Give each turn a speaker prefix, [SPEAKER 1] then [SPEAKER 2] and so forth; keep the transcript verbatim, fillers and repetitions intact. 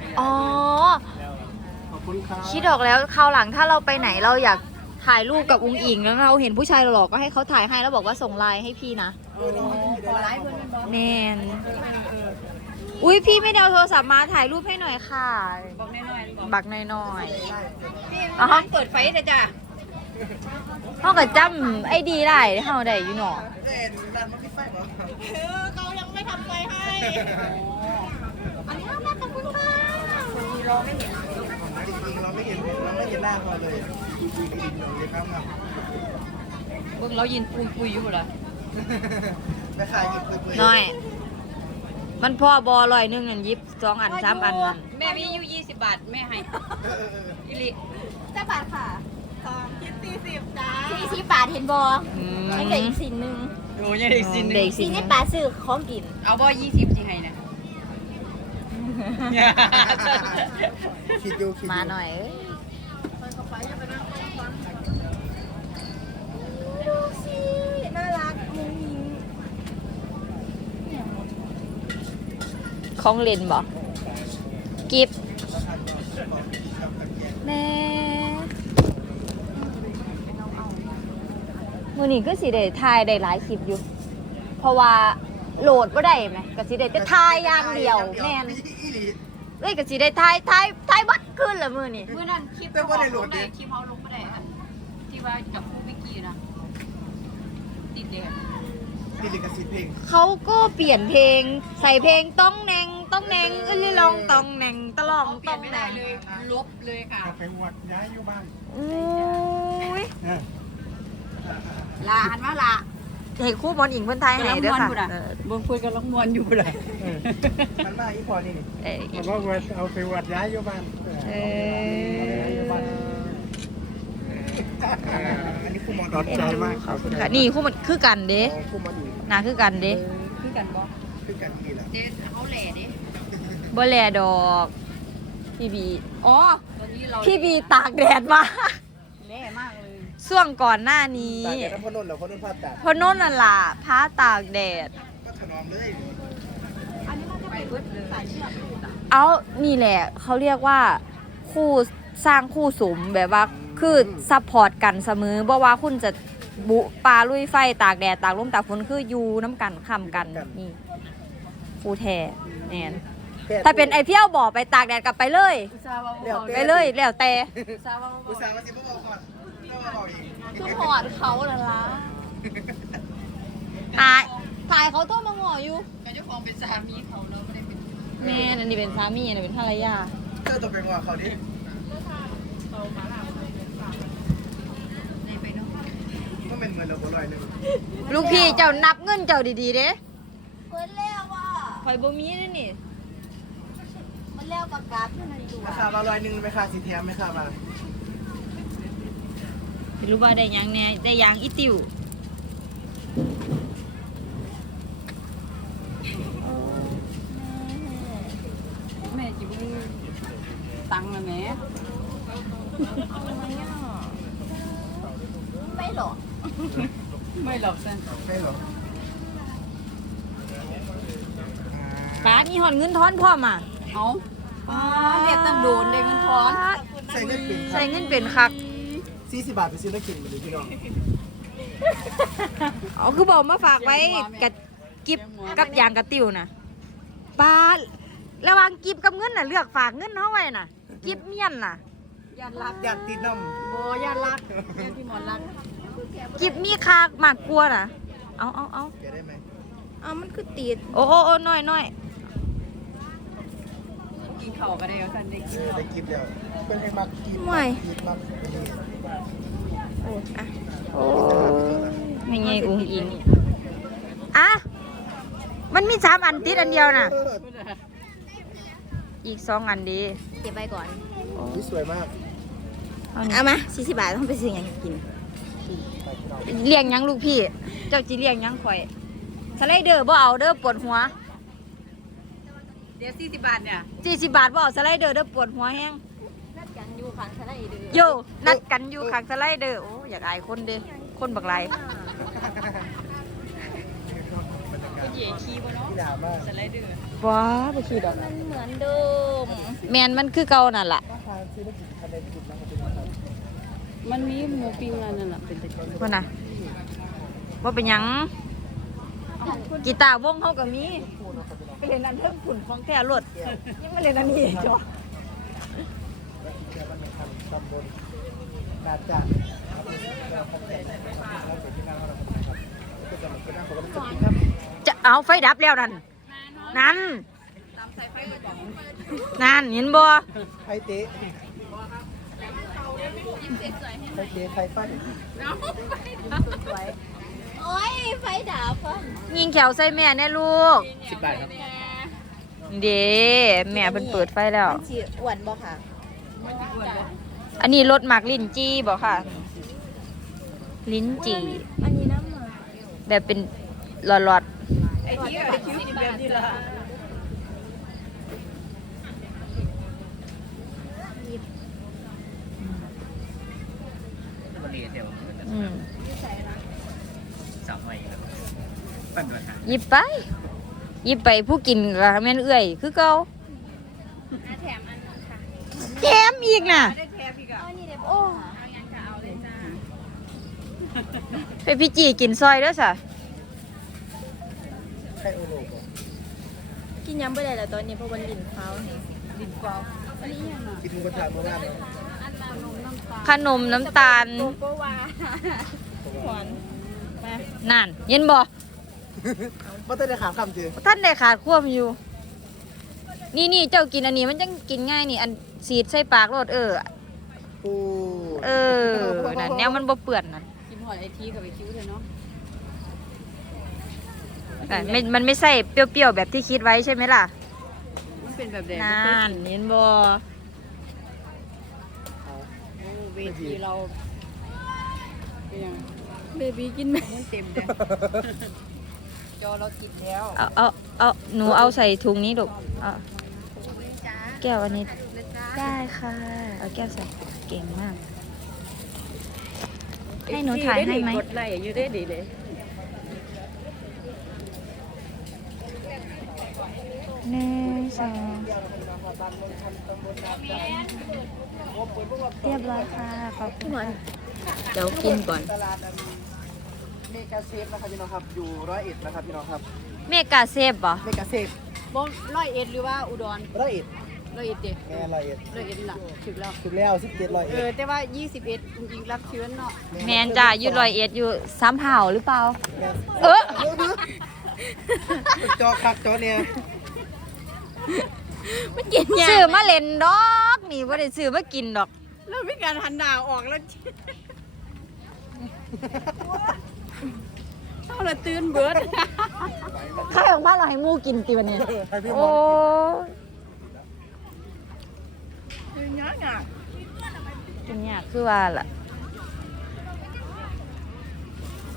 [SPEAKER 1] อ๋อ
[SPEAKER 2] ขอบคุณครับ
[SPEAKER 1] คิดออกแล้วคราวหลังถ้าเราไปไหนเราอยากถ่ายรูปกับอุ้งอิงแล้วเราเห็นผู้ชายหล่อๆก็ให้เขาถ่ายให้แล้วบอกว่าส่งไลน์ให้พี่นะแน่นอุ้ยพี่ไม่ได้เอาโทรศัพท์มาถ่ายรูปให้หน่อยค่ะบักน้อยๆบักน้อยๆอ๋อเปิดไฟเลยจ้ะเขาก็จำไอ้ดีได้เขาได้อยู่หนอ
[SPEAKER 3] เขายังไม่ทำไฟให้อันนี้น่าขอบคุณค่ะเราไม่เห็น
[SPEAKER 2] จริงๆเราไม่เห็นเราไม่เห็นหน้าพอเลยจริงๆเลยครับ
[SPEAKER 1] เบิ่งเรายินปุยปุยอยู่เหรอ
[SPEAKER 2] แม่ขายหยิบปุย
[SPEAKER 1] น้อยมันพ่อบอลอยนึงนั่นยิบสองอันสามอันนั่น
[SPEAKER 3] แม่มีอยู่ยี่สิบบาทแม่ให้อิลิจ้าบาทค่ะสองคิดสี่สิบจ้าสี่สิบบาทเห็นบอไม่เด็กอีกสิ่งหนึ่ง
[SPEAKER 1] โอ้ยเด็กสินเด็กสิน
[SPEAKER 3] นี่ปลาซื้อของกิน
[SPEAKER 1] เอาบอยี่สิบจริงไงนะ
[SPEAKER 2] คิดดูคิด
[SPEAKER 1] มาหน่อย
[SPEAKER 3] ดูสิน่ารักมุ้งมิ้ง
[SPEAKER 1] ของเล่นบ่กิฟแม่มือนี้ก็สิได้ถ่ายได้หลายคลิปอยู่เพราะว่าโหลดบ่ได้ไหมก็สิได้แต่ถ่ายอย่างเดียวแม่นเอ้ยก็สิได้ถ่ายถ่ายถ่ายบัดขึ้นละมื้อนี้
[SPEAKER 3] มื้อนั้นคลิป
[SPEAKER 2] แต่ว่าได้โหลดดิ
[SPEAKER 3] คลิปเฮาลงบ่ได้ที่ว่ากับผู้วิกกี้นะติดเด้
[SPEAKER 2] นี่ลิขสิทธิ์เพลง
[SPEAKER 1] เขาก็เปลี่ยนเพลงใส่เพลงต้องแนงต้องแนงเอ้ยลองต้องแนงตะลองต้องแนง
[SPEAKER 3] เลยลบเลยค่ะ
[SPEAKER 2] ไปวัดย้ายอยู่บ้าน
[SPEAKER 1] โอ้ย
[SPEAKER 3] ลาหันมาลา
[SPEAKER 1] เห็นคู่มอนอิงเพื่อนไทยให้เด้อค่ะ
[SPEAKER 3] บงคุยกับล้องมอนอยู่เลย
[SPEAKER 2] มันมาอีพอนี่นี่มันว่าเอาไปวัดย้ายอยู่บ้าน
[SPEAKER 1] เออ
[SPEAKER 2] อันนี้คู่มอนรอดใจมาก
[SPEAKER 1] ขอบคุณค่ะนี่คู่มันคือกันเด้
[SPEAKER 2] คู่มอนอี
[SPEAKER 1] น่าคือกันเด้
[SPEAKER 3] คือกันบ่
[SPEAKER 2] คือกันอีล่ะ
[SPEAKER 3] เด้เขาแหล่เด้
[SPEAKER 1] บ่แลดอกพี่บีอ๋อ
[SPEAKER 3] ตอนนี้เรา
[SPEAKER 1] พี่บีตากแดดมา
[SPEAKER 3] แหล่มากเลย
[SPEAKER 1] ช่วงก่อนหน้านี้
[SPEAKER 2] ตากแดดพ่อนุ่นเหรอพ่อนุ่นพาตาก
[SPEAKER 1] พ่อนุ่นน่ะล่ะพาตากแดด
[SPEAKER 2] ก็ถนอมเลย
[SPEAKER 3] อันนี้มันจะไปเบิดเลยสายเชือก
[SPEAKER 1] เอานี่แหละเขาเรียกว่าคู่สร้างคู่สมแบบว่าคือซัพพอร์ตกันเสมอบ่ว่าคุณจะบุปลาลุยไฟตากแดดตากลมตากฝนคืออยู่น้ำกันค้ำกันนี่คู่แท้แน่นถ้าเป็นไอเพี้ยวบอกไปตากแดดกลับไปเลยไปเลยแล้วแต่
[SPEAKER 2] อุตส่าห์มาสิบ่บอกก่อนแล้วมาบอกอีก
[SPEAKER 1] คือหอดเขาละล่ะถ่ายถ่ายเขาโทษมาหออยู่
[SPEAKER 3] เจ้าของเป็นสามีเขาเราไม่ได้เป็น
[SPEAKER 1] แม่อันนี้เป็นสามีอันนี้เป็นภรรยา
[SPEAKER 2] เธอต้องเป็นว่าเขาดิก็เป็นเหมือนเราบ่ลอยนึง
[SPEAKER 1] ลูกพี่เจ้านับเงินเจ้าดีๆเด้
[SPEAKER 3] เปิดแล้วว่ะ
[SPEAKER 1] คอยบ่มีนี่นี่
[SPEAKER 3] มันแล้วกับกราฟที่มันอยู่
[SPEAKER 2] ราคาบาลอยหนึ่งไหมคะสีแถมไหมคะมา
[SPEAKER 1] ไม่รู้ว่าได้ยังแน่ได้ยังอีติว
[SPEAKER 3] แม่จิ๋วตังค์เลยแม่ไม่หรอกไม่หรอกสิ
[SPEAKER 2] ไม่หรอก
[SPEAKER 1] ป้ามีหอนเงินทอนพ่อมา
[SPEAKER 3] เอาเรียกตั้งโดนได้เงินทอน
[SPEAKER 2] ใส่เงินเป็น
[SPEAKER 1] ใส่เงินเป็นคัก
[SPEAKER 2] สี่สิบบาทไปซื้อได้กินมาเลยพี่น้อง
[SPEAKER 1] เอาคือบอกมาฝากไว้กับกิบกับยางกระติวนะป้าระวังกิบกับเงินน่ะเลือกฝากเงินเท่าไหร่น่ะกิบเมียนน่ะ
[SPEAKER 3] ยันรัก
[SPEAKER 2] ยันติดน้
[SPEAKER 3] ำโบยันรักยันพี่มอนรัก
[SPEAKER 1] กิบมีคากมากกลัวน่ะเอาเอาเอา
[SPEAKER 2] ได้ไหม
[SPEAKER 1] เอามันคือติดโอ้โอ้โอ้น้อยน้อย
[SPEAKER 3] กินเข่าก็ได้แล้วกันได้กิน
[SPEAKER 2] ได้กินเดียวเป็นไอ้มักกิน
[SPEAKER 1] ไม่
[SPEAKER 2] กินมัก
[SPEAKER 1] โอ้อะโอ้ไม่ไงอุ้งอิงอ่ะมันมีสามอันติดอันเดียวน่ะอีกสองอันดี
[SPEAKER 3] เก็บไว้ก่อน
[SPEAKER 2] นี่สวยมาก
[SPEAKER 1] เอามาสี่สิบบาทต้องไปซื้อยังกินเลี้ยงยังลูกพี่เจ้าจีเลี้ยงยังข่อยสไลเดอร์บ่เอาเด้อปวดหัว
[SPEAKER 3] เดี๋ยวสี่สิบบาทเนี่ย
[SPEAKER 1] สี่สิบบาทบ่เอาสไลเดอร์เด้อปวดหัวแห้ง
[SPEAKER 3] นัดกันอยู่ข้างสไลเดอร์
[SPEAKER 1] โยนัดกันอยู่ข้างสไลเดอร์โอ้อยากอายคนเด้คนบักไร
[SPEAKER 3] ก็เหยียดขี้บ่เนาะสไลเดอร์
[SPEAKER 1] ว้าบ่คิดดอก
[SPEAKER 3] มันเหมือนเดิม
[SPEAKER 1] แมนมันคือเก่านั่นล่ะ
[SPEAKER 2] ถ้าทานซื้อได้กี่คะแนนจุดนะครับ
[SPEAKER 3] มันมีหมูปิ้งอะไรนั่นแหละเป็นตะกี้
[SPEAKER 1] พุ่นน่ะว่าเป็นหยังกีตาร์วงเฮาก็มีไปเล่นอันเทิงฝุ่นของแท้รถยังมาเล่นอันนี้จ้ะ
[SPEAKER 2] เดี๋ยวมันมีคำตำบลนาจาครับเราคงแต่นะครับเราเกิดที่นั่นเราครับก็จะมาเป็นนั่งปกติครับ
[SPEAKER 1] จะเอาไฟดับแล้วนั่นนั่นนั่นเห็นบ่
[SPEAKER 2] ไข่เตะไข่เตะไข่ฟัน
[SPEAKER 3] โอ้ยไฟดับอ่ะ
[SPEAKER 1] ยิงแขวใส่แม่แน่ลูก
[SPEAKER 2] สิบบาทครับ
[SPEAKER 1] เด้แม่เพิ่นเปิดไฟแล้ว
[SPEAKER 3] สีอ้วนบ่ค่ะ
[SPEAKER 1] อันนี้รถหมักลิ้นจี่บ่ค่ะ ลิ้นจี่
[SPEAKER 3] อันนี้น้ำมัน
[SPEAKER 1] แบบเป็นหลอด
[SPEAKER 3] ไอ้ที่ไอ้ที่กินแบบนี้ละ
[SPEAKER 2] มันนี่เดี๋ยว
[SPEAKER 1] ๆอืม
[SPEAKER 2] สามใบครับปั้นด้วยครับ
[SPEAKER 1] หยิบไปหยิบไปผู้กินก็แม่นเอื้อยคือเก่า
[SPEAKER 3] แถมอันนึงค่ะ
[SPEAKER 1] แถมอีกน่ะ
[SPEAKER 3] ได้แถมอีกอ่ะอันนี้เด็โอ้เอายังจะเอาเลยจ้า
[SPEAKER 1] ไปพี่จีกินซอยเด้อจ้ะ
[SPEAKER 2] ไข่โอโลก
[SPEAKER 3] กินย้ำไปได้แล้วตอนนี้เพราะวันดินเขาเนี่ยดินกวาวอันนี้ยังอ่ะ
[SPEAKER 2] กินหมูกระทะเมื่อวานเนาะ
[SPEAKER 3] อันน้ำนมน้ำตาล
[SPEAKER 1] ขนมน้ำตาล
[SPEAKER 3] โกโกวาหวานมา
[SPEAKER 1] นั่นเห็นบ่
[SPEAKER 2] มันต้องได้ขาคำจืด
[SPEAKER 1] ท่านได้ขาดควบอยู่ นี่นี่เจ้ากินอันนี้มันจังกินง่ายนี่ อันสีดใส่ปากโลดเออ
[SPEAKER 2] ปู
[SPEAKER 1] เออนั่นแนวมันบ่เปื่อนนั่น
[SPEAKER 3] กินหอยไอทีกับไอคิ้วเถอะเนาะ
[SPEAKER 1] นั่นไม่มันไม่ใช่เปรี้ยวๆแบบที่คิดไว้ใช่ไหมล่ะ
[SPEAKER 3] มันเป็นแบบแดง
[SPEAKER 1] นั่นเห็นบ่
[SPEAKER 3] โอ้เวทีเราเป็นยังเบบีกินไหมมันเต็มเลยจอเรากินแล้ว
[SPEAKER 1] เอาเอาเอาหนูเอาใส่ถุงนี้ลูกเอาแก้วอันนี้ได้ค่ะ เอาแก้วใส่เก่งมาก ให้หนูถ่ายให้ไหม
[SPEAKER 3] กดไลค์อยู่ได้ดีเลย
[SPEAKER 1] หนึ่งสองเรียบร้อยค่ะขอบคุณเดี๋ยวกินก่อน
[SPEAKER 2] ตลาดเมกาเซฟนะครับพี่น้องครับอยู่ร้อยเอ็ดนะครับพี่น้องครับ
[SPEAKER 1] เมกาเซฟบ่
[SPEAKER 2] เมกาเซฟ
[SPEAKER 3] บ่ร้อยเอ็ดหรือว่าอุดร
[SPEAKER 2] ร้อยเอ็ด
[SPEAKER 3] ร้อยเอ็ดเด็ก
[SPEAKER 2] แม่ร้อยเอ็ด
[SPEAKER 3] ร้อยเอ็ดหลักถึงแล้ว
[SPEAKER 2] ถึงแล้วสิบเจ็ดร้อย
[SPEAKER 3] เอ
[SPEAKER 2] เอ็
[SPEAKER 3] อ
[SPEAKER 2] ด
[SPEAKER 3] แต่ว่ายี่สิบเอ็ดจริงๆรับเชื้อเนาะ
[SPEAKER 1] แมนจ้าอยู่ลอยเอ็ดอยู่ซ้ำเผาหรือเปล่า เออ
[SPEAKER 2] จอคักจอเนี่ย
[SPEAKER 3] มันกินยา
[SPEAKER 1] ซื้อมาเล่นดอกนี่ว่าได้ซื้อมากินดอก
[SPEAKER 3] แล้วมีการหันดาวออกแล้วเท่าละตื่นเบิด
[SPEAKER 1] ใครของบ้านเราให้งูกินตีวันนี้
[SPEAKER 2] ให้พี่ม
[SPEAKER 1] โอ้
[SPEAKER 2] อง
[SPEAKER 3] ตื่นยากอ่ะ
[SPEAKER 1] กินยากคือว่าล่ะ